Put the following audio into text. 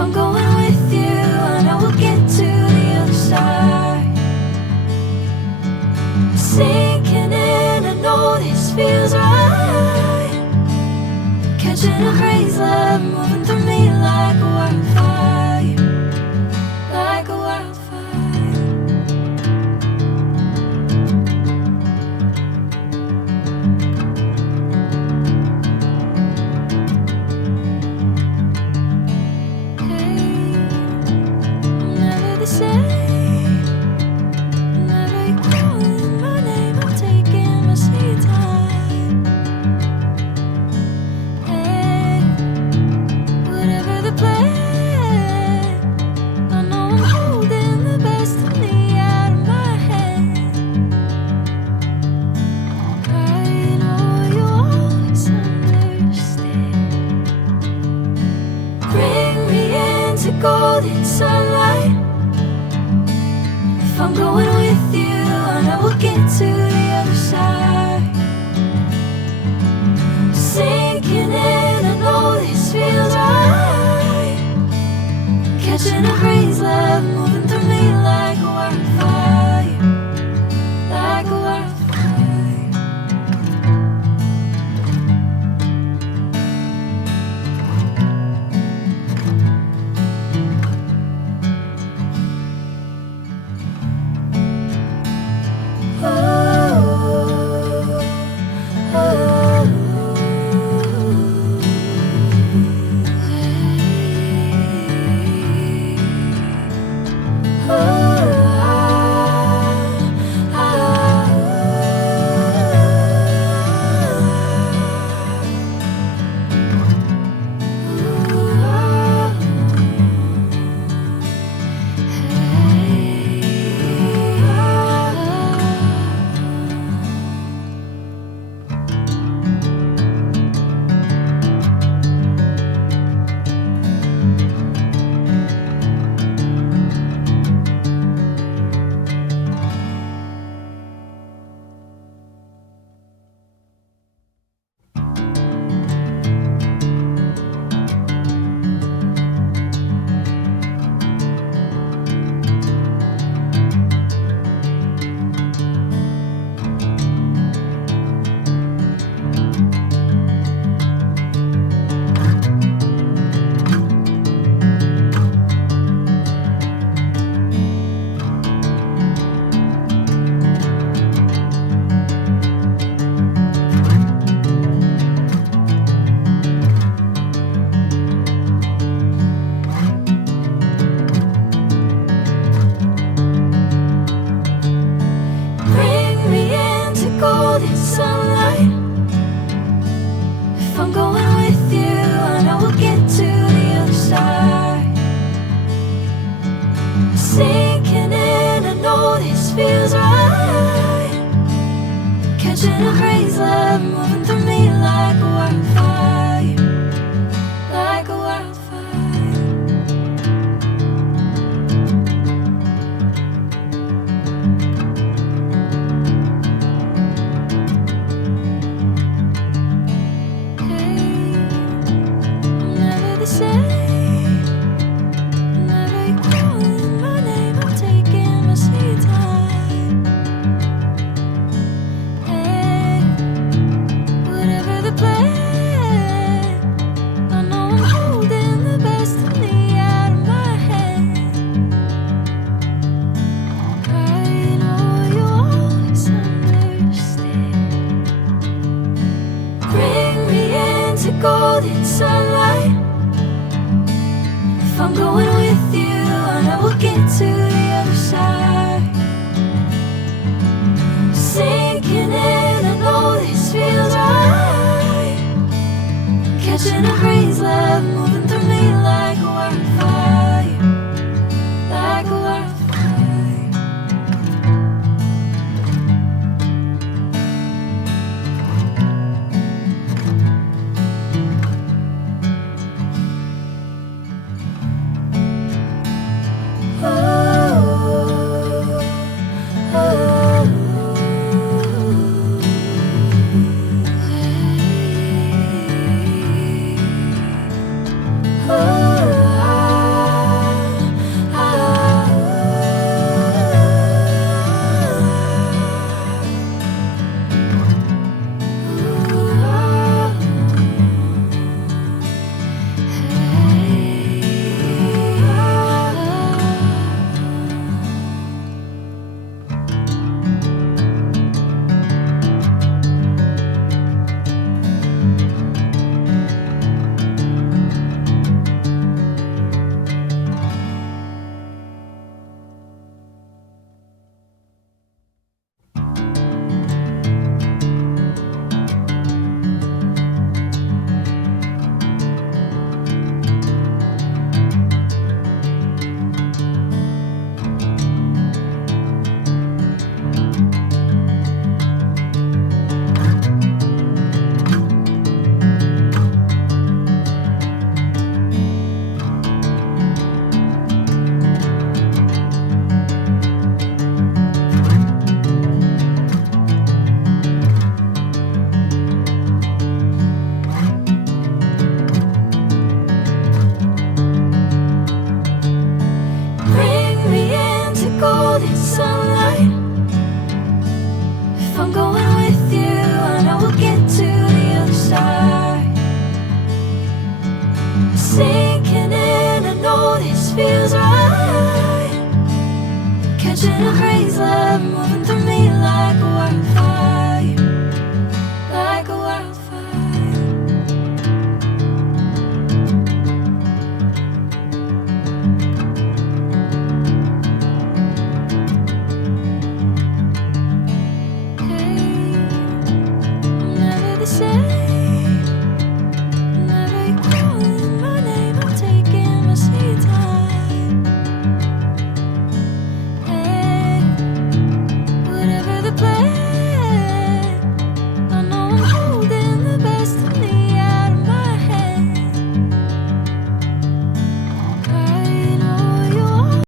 I'm going with you, I know we'll get to the other side. Sinking in, I know this feels right. Catching a crazy love, moving through me like a wildfire, like a wildfire. Golden sunlight. If I'm going with you, I know we'll get to the other side. Sinking in, I know this feels right. Catching a crazy love, moving through me like a wildfire, like a wildfire. sinking in, I know this feels right. Catching a crazy love moving through me like a